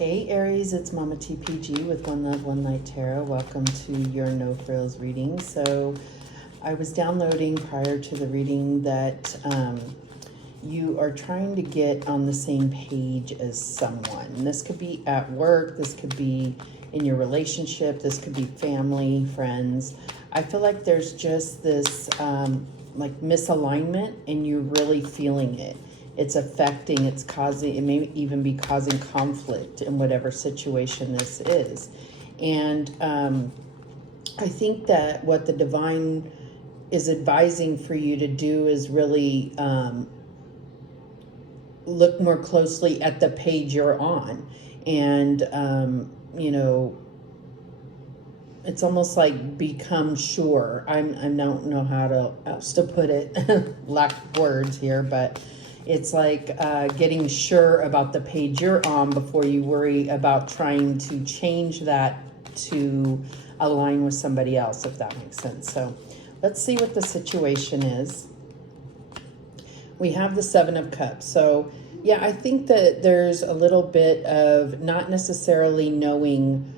Hey Aries, it's Mama TPG with One Love, One Light Tarot. Welcome to your No Frills reading. So I was downloading prior to the reading that you are trying to get on the same page as someone. And this could be at work, this could be in your relationship, this could be family, friends. I feel like there's just this like misalignment and you're really feeling it. It's affecting, it's causing, it may even be causing conflict in whatever situation this is. And I think that what the divine is advising for you to do is really look more closely at the page you're on. And, you know, it's almost like become sure. I don't know how else to put it, lack of words here, but it's like getting sure about the page you're on before you worry about trying to change that to align with somebody else, if that makes sense. So let's see what the situation is. We have the Seven of Cups. So yeah, I think that there's a little bit of not necessarily knowing,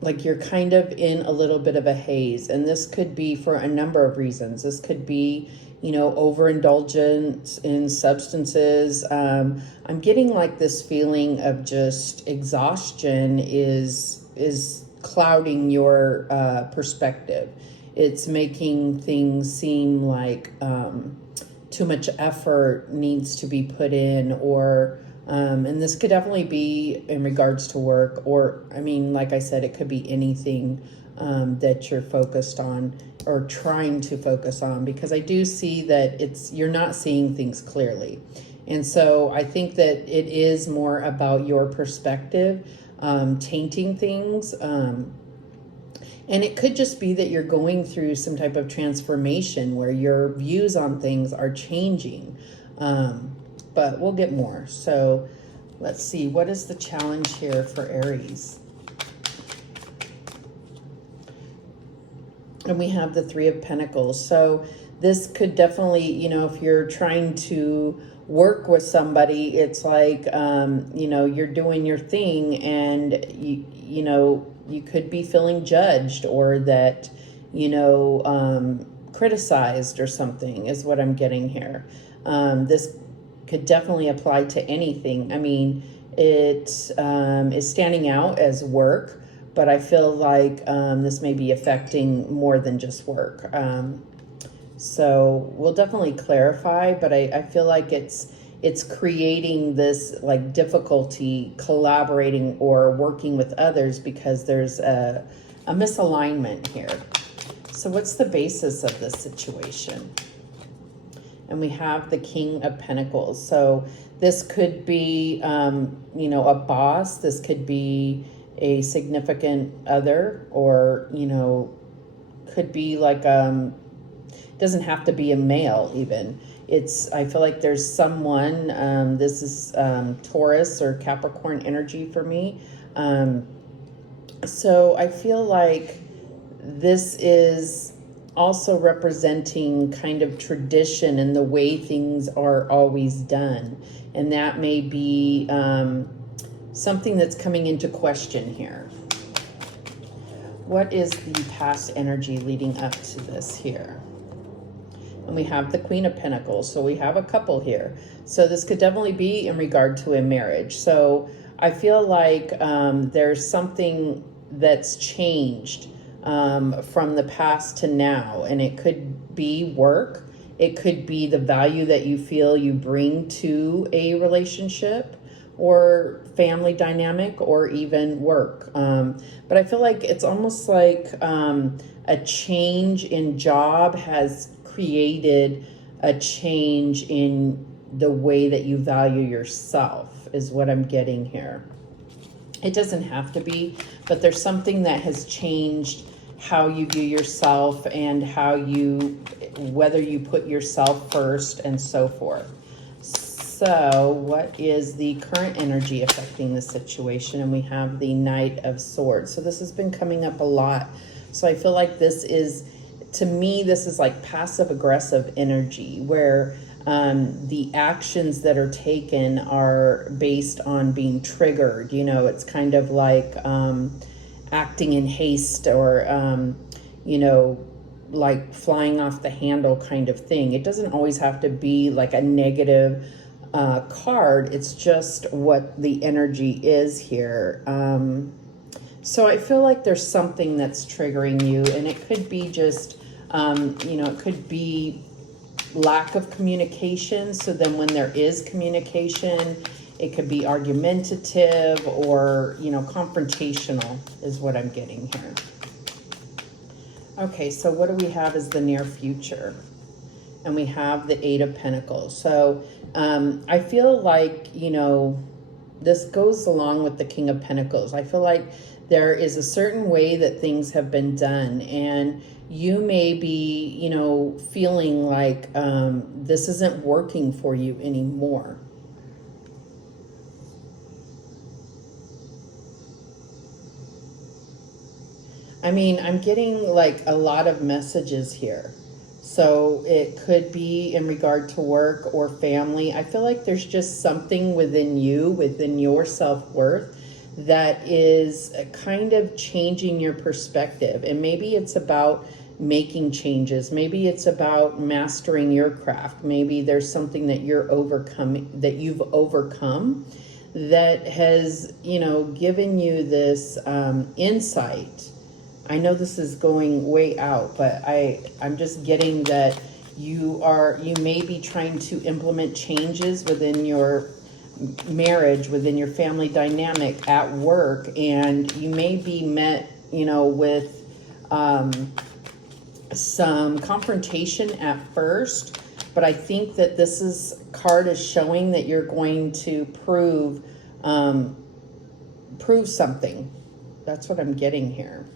like you're kind of in a little bit of a haze. And this could be for a number of reasons. This could be, you know, overindulgence in substances. I'm getting like this feeling of just exhaustion is clouding your perspective. It's making things seem like too much effort needs to be put in, or and this could definitely be in regards to work, or I mean, like I said, it could be anything that you're focused on or trying to focus on, because I do see that you're not seeing things clearly. And so I think that it is more about your perspective tainting things. And it could just be that you're going through some type of transformation where your views on things are changing. But we'll get more. So let's see, what is the challenge here for Aries? And we have the Three of Pentacles. So this could definitely, you know, if you're trying to work with somebody, it's like, you know, you're doing your thing and, you know, you could be feeling judged or that, you know, criticized or something is what I'm getting here. This could definitely apply to anything. I mean, it is standing out as work, but I feel like this may be affecting more than just work. So we'll definitely clarify, but I feel like it's creating this like difficulty collaborating or working with others because there's a misalignment here. So what's the basis of this situation? And we have the King of Pentacles. So this could be, you know, a boss. This could be a significant other, or, you know, could be like, doesn't have to be a male even. I feel like there's someone, this is Taurus or Capricorn energy for me. So I feel like this is also representing kind of tradition and the way things are always done. And that may be something that's coming into question here. What is the past energy leading up to this here? And we have the Queen of Pentacles. So we have a couple here. So this could definitely be in regard to a marriage. So I feel like there's something that's changed from the past to now. And it could be work. It could be the value that you feel you bring to a relationship or family dynamic, or even work. But I feel like it's almost like a change in job has created a change in the way that you value yourself, is what I'm getting here. It doesn't have to be, but there's something that has changed how you view yourself and whether you put yourself first and so forth. So what is the current energy affecting the situation? And we have the Knight of Swords. So this has been coming up a lot. So I feel like this is, to me, this is like passive aggressive energy where the actions that are taken are based on being triggered. You know, it's kind of like acting in haste, or you know, like flying off the handle kind of thing. It doesn't always have to be like a negative card. It's just what the energy is here. So I feel like there's something that's triggering you, and it could be just, you know, it could be lack of communication. So then when there is communication, it could be argumentative or, you know, confrontational is what I'm getting here. Okay, so what do we have as the near future? And we have the Eight of Pentacles. So I feel like, you know, this goes along with the King of Pentacles. I feel like there is a certain way that things have been done, and you may be, you know, feeling like this isn't working for you anymore. I mean, I'm getting like a lot of messages here. So it could be in regard to work or family. I feel like there's just something within you, within your self-worth, that is kind of changing your perspective. And maybe it's about making changes. Maybe it's about mastering your craft. Maybe there's something that you're overcoming, that you've overcome, that has, you know, given you this insight. I know this is going way out, but I'm just getting that you may be trying to implement changes within your marriage, within your family dynamic, at work, and you may be met, you know, with some confrontation at first, but I think that this card is showing that you're going to prove something. That's what I'm getting here.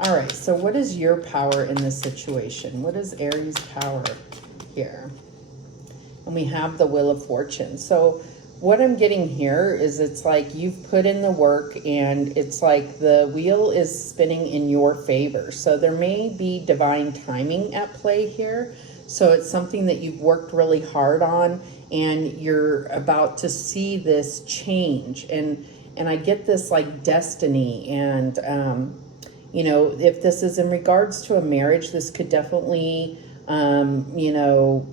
All right, so what is your power in this situation? What is Aries' power here? And we have the Wheel of Fortune. So what I'm getting here is it's like you've put in the work, and it's like the wheel is spinning in your favor. So there may be divine timing at play here. So it's something that you've worked really hard on, and you're about to see this change. And I get this like destiny, and you know, if this is in regards to a marriage, this could definitely, you know,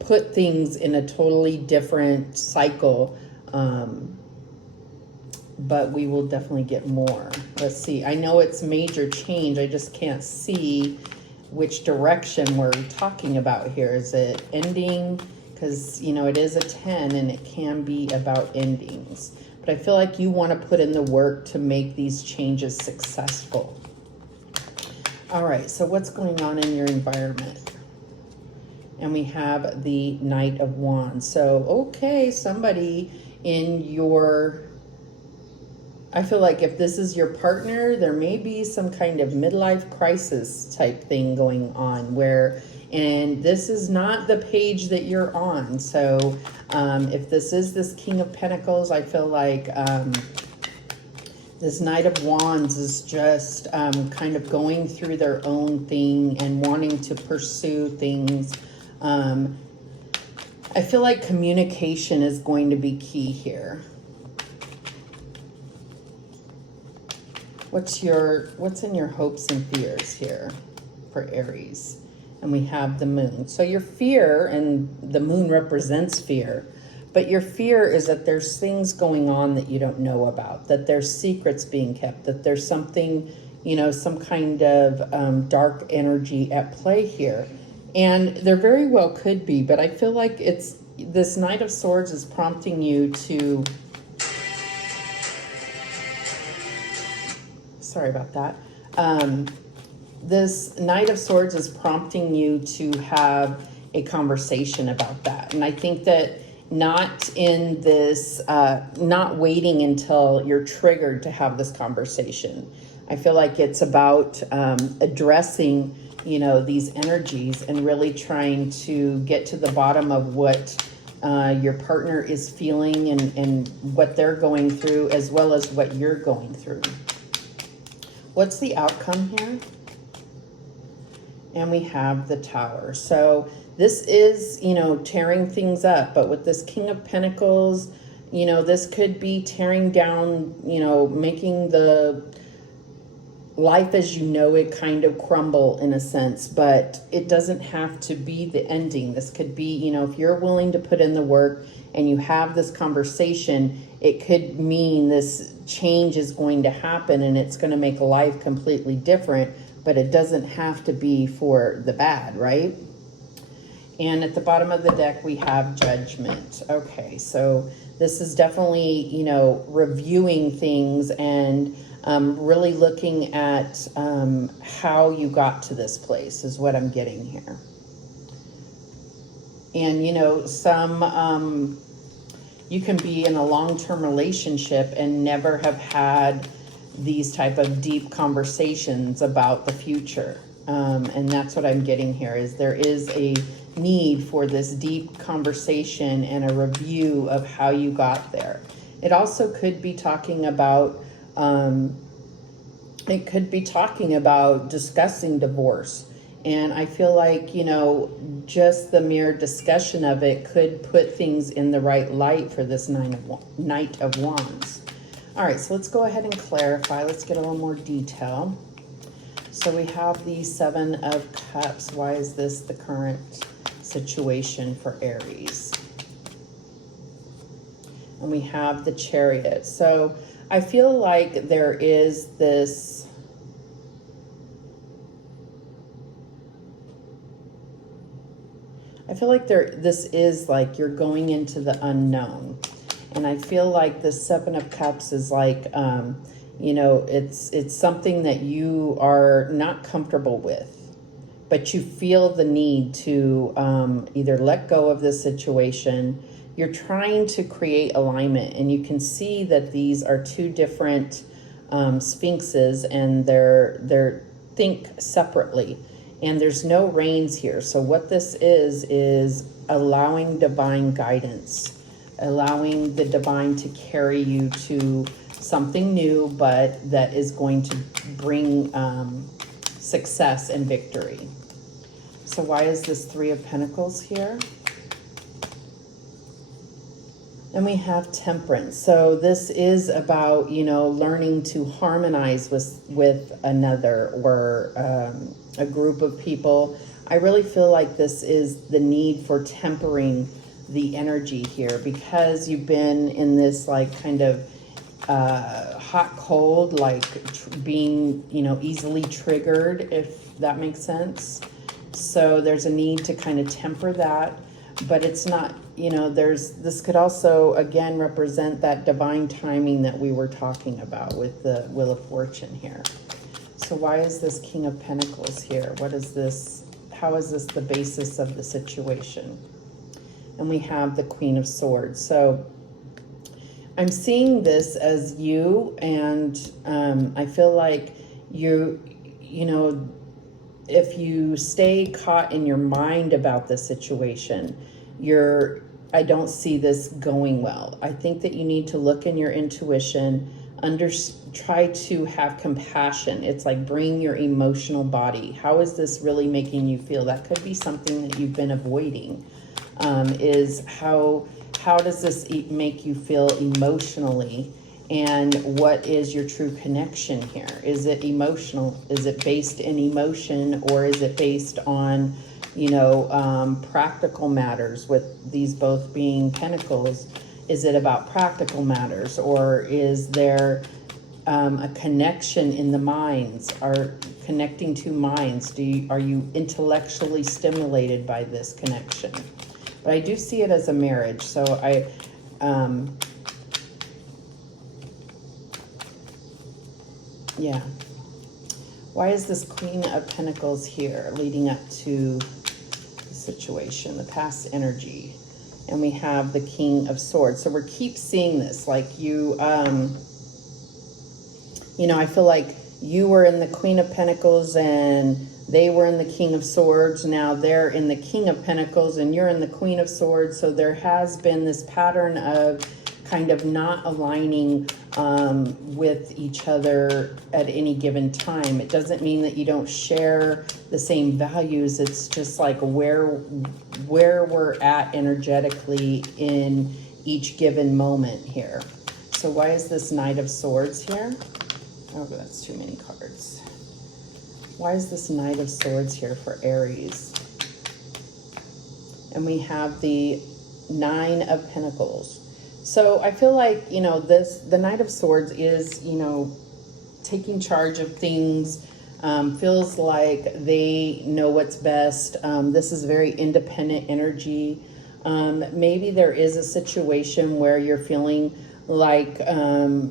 put things in a totally different cycle. But we will definitely get more. Let's see. I know it's major change. I just can't see which direction we're talking about here. Is it ending? Because, you know, it is a 10, and it can be about endings. But I feel like you want to put in the work to make these changes successful. All right, so what's going on in your environment? And we have the Knight of Wands. So, okay, somebody in your, I feel like if this is your partner, there may be some kind of midlife crisis type thing going on where, and this is not the page that you're on. So if this is this King of Pentacles, I feel like this Knight of Wands is just kind of going through their own thing and wanting to pursue things. I feel like communication is going to be key here. What's in your hopes and fears here for Aries? And we have the Moon. So your fear, and the Moon represents fear, but your fear is that there's things going on that you don't know about, that there's secrets being kept, that there's something, you know, some kind of dark energy at play here. And there very well could be, but I feel like it's, this Knight of Swords is prompting you to, sorry about that. This Knight of Swords is prompting you to have a conversation about that. And I think that not in this, not waiting until you're triggered to have this conversation. I feel like it's about addressing, you know, these energies and really trying to get to the bottom of what your partner is feeling and what they're going through, as well as what you're going through. What's the outcome here? And we have the Tower. So this is, you know, tearing things up. But with this King of Pentacles, you know, this could be tearing down, you know, making the life as you know it kind of crumble in a sense. But it doesn't have to be the ending. This could be, you know, if you're willing to put in the work and you have this conversation, it could mean this change is going to happen and it's going to make life completely different. But it doesn't have to be for the bad, right? And at the bottom of the deck, we have Judgment. Okay, so this is definitely, you know, reviewing things and really looking at how you got to this place is what I'm getting here. And, you know, you can be in a long-term relationship and never have had these type of deep conversations about the future. And that's what I'm getting here, is there is a need for this deep conversation and a review of how you got there. It also could be talking about, discussing divorce. And I feel like, you know, just the mere discussion of it could put things in the right light for this Knight of Wands. All right, so let's go ahead and clarify. Let's get a little more detail. So we have the Seven of Cups. Why is this the current situation for Aries? And we have the Chariot. So I feel like there is this... I feel like this is like you're going into the unknown. And I feel like the Seven of Cups is like, you know, it's something that you are not comfortable with, but you feel the need to either let go of this situation. You're trying to create alignment, and you can see that these are two different sphinxes, and they're think separately, and there's no reins here. So what this is allowing divine guidance, allowing the divine to carry you to something new, but that is going to bring success and victory. So why is this Three of Pentacles here? And we have Temperance. So this is about, you know, learning to harmonize with another or a group of people. I really feel like this is the need for tempering the energy here, because you've been in this like kind of hot cold, like being, you know, easily triggered, if that makes sense. So there's a need to kind of temper that, but it's not, you know, this could also again represent that divine timing that we were talking about with the Wheel of Fortune here. So why is this King of Pentacles here? What is this? How is this the basis of the situation? And we have the Queen of Swords. So I'm seeing this as you, and I feel like you know, if you stay caught in your mind about the situation, I don't see this going well. I think that you need to look in your intuition, try to have compassion. It's like bring your emotional body. How is this really making you feel? That could be something that you've been avoiding. Is how does this make you feel emotionally, and what is your true connection here? Is it emotional? Is it based in emotion, or is it based on, you know, practical matters, with these both being pentacles? Is it about practical matters, or is there a connection in the minds? Are connecting two minds? Are you intellectually stimulated by this connection? But I do see it as a marriage. So yeah. Why is this Queen of Pentacles here leading up to the situation, the past energy? And we have the King of Swords. So we keep seeing this, like you know, I feel like you were in the Queen of Pentacles and they were in the King of Swords. Now they're in the King of Pentacles and you're in the Queen of Swords. So there has been this pattern of kind of not aligning with each other at any given time. It doesn't mean that you don't share the same values. It's just like where we're at energetically in each given moment here. So why is this Knight of Swords here? Oh, that's too many cards. Why is this Knight of Swords here for Aries? And we have the Nine of Pentacles. So I feel like, you know, the Knight of Swords is, you know, taking charge of things, feels like they know what's best. This is very independent energy. Maybe there is a situation where you're feeling like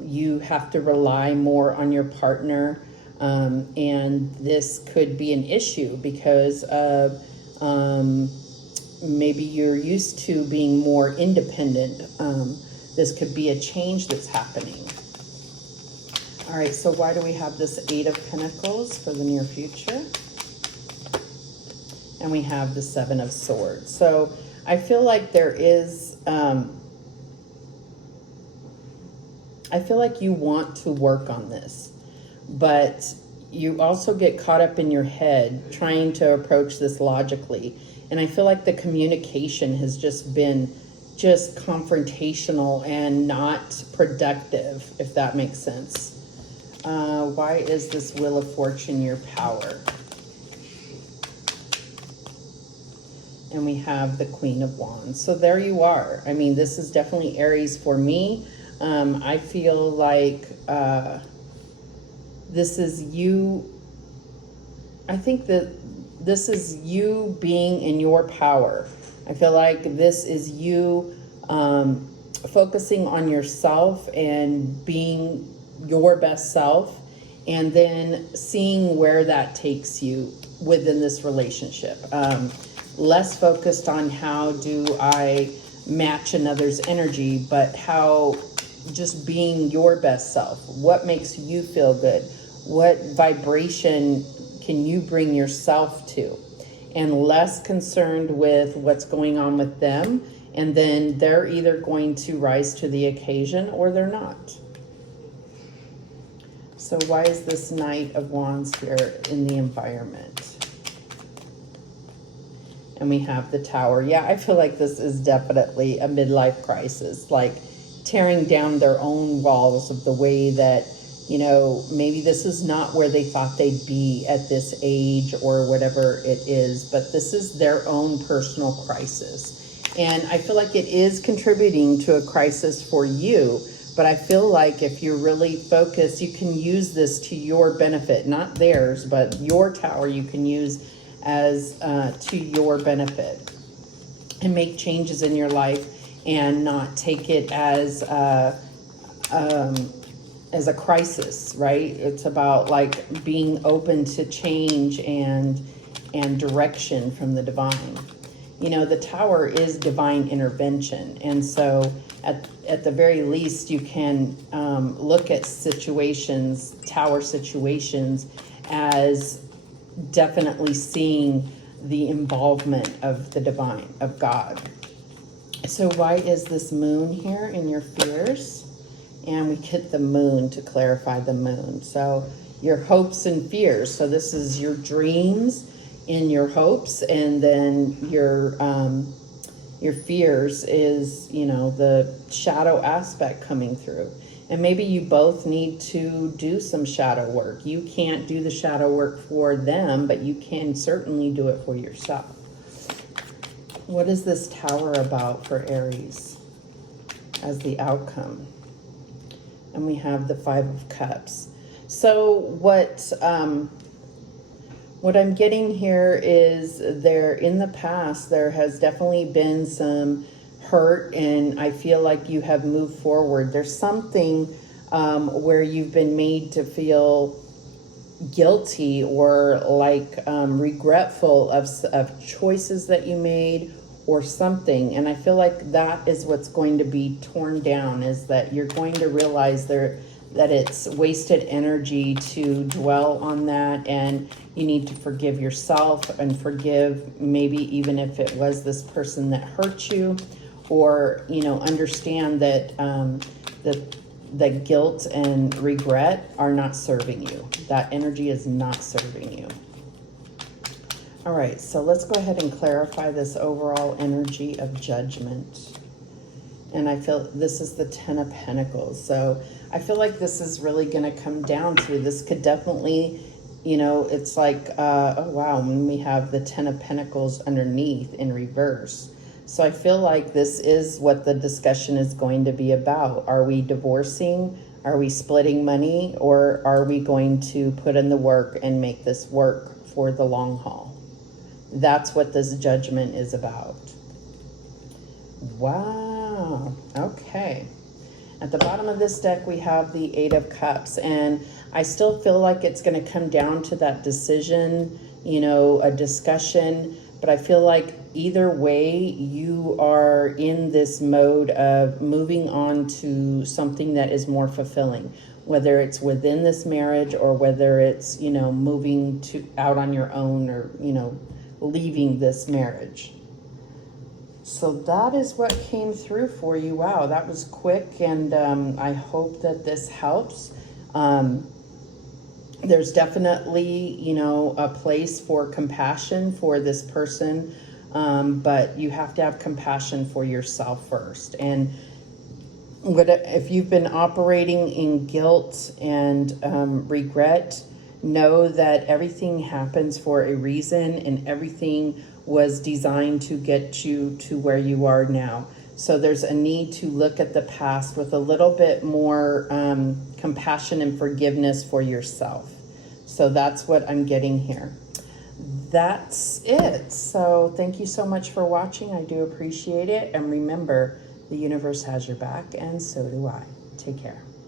you have to rely more on your partner. And this could be an issue because of maybe you're used to being more independent. This could be a change that's happening. All right, so why do we have this Eight of Pentacles for the near future? And we have the Seven of Swords. So I feel like there is, I feel like you want to work on this, but you also get caught up in your head trying to approach this logically. And I feel like the communication has just been just confrontational and not productive, if that makes sense. Why is this Wheel of Fortune your power? And we have the Queen of Wands. So there you are. I mean, this is definitely Aries for me. I feel like this is you. I think that this is you being in your power. I feel like this is you focusing on yourself and being your best self, and then seeing where that takes you within this relationship. Less focused on how do I match another's energy, but how just being your best self. What makes you feel good? What vibration can you bring yourself to? And less concerned with what's going on with them. And then they're either going to rise to the occasion or they're not. So why is this Knight of Wands here in the environment? And we have the Tower. Yeah, I feel like this is definitely a midlife crisis, like tearing down their own walls of the way that, you know, maybe this is not where they thought they'd be at this age or whatever it is, but this is their own personal crisis. And I feel like it is contributing to a crisis for you, but I feel like if you're really focused, you can use this to your benefit, not theirs, but your Tower you can use as to your benefit and make changes in your life and not take it as a crisis, right? It's about like being open to change and direction from the divine. You know, the Tower is divine intervention. And so at the very least, you can look at situations, Tower situations, as definitely seeing the involvement of the divine, of God. So why is this Moon here in your fears? And we get the Moon to clarify the Moon. So your hopes and fears. So this is your dreams in your hopes, and then your fears is, you know, the shadow aspect coming through. And maybe you both need to do some shadow work. You can't do the shadow work for them, but you can certainly do it for yourself. What is this Tower about for Aries as the outcome? And we have the Five of Cups. So what I'm getting here is there in the past, there has definitely been some hurt, and I feel like you have moved forward. There's something where you've been made to feel guilty or like regretful of choices that you made or something. And I feel like that is what's going to be torn down, is that you're going to realize that it's wasted energy to dwell on that, and you need to forgive yourself and forgive maybe even if it was this person that hurt you, or, you know, understand that that guilt and regret are not serving you. That energy is not serving you. All right, so let's go ahead and clarify this overall energy of judgment. And I feel this is the Ten of Pentacles. So I feel like this is really going to come down to, this could definitely, you know, it's like, oh wow, when we have the Ten of Pentacles underneath in reverse. So I feel like this is what the discussion is going to be about. Are we divorcing? Are we splitting money? Or are we going to put in the work and make this work for the long haul? That's what this judgment is about. Wow. Okay. At the bottom of this deck, we have the Eight of Cups. And I still feel like it's going to come down to that decision, you know, a discussion. But I feel like either way, you are in this mode of moving on to something that is more fulfilling, whether it's within this marriage or whether it's, you know, moving to out on your own, or, you know, leaving this marriage. So that is what came through for you. Wow, that was quick, and I hope that this helps. There's definitely, you know, a place for compassion for this person, but you have to have compassion for yourself first. And if you've been operating in guilt and regret, know that everything happens for a reason, and everything was designed to get you to where you are now. So there's a need to look at the past with a little bit more compassion and forgiveness for yourself. So that's what I'm getting here. That's it. So thank you so much for watching. I do appreciate it. And remember, the universe has your back, and so do I. Take care.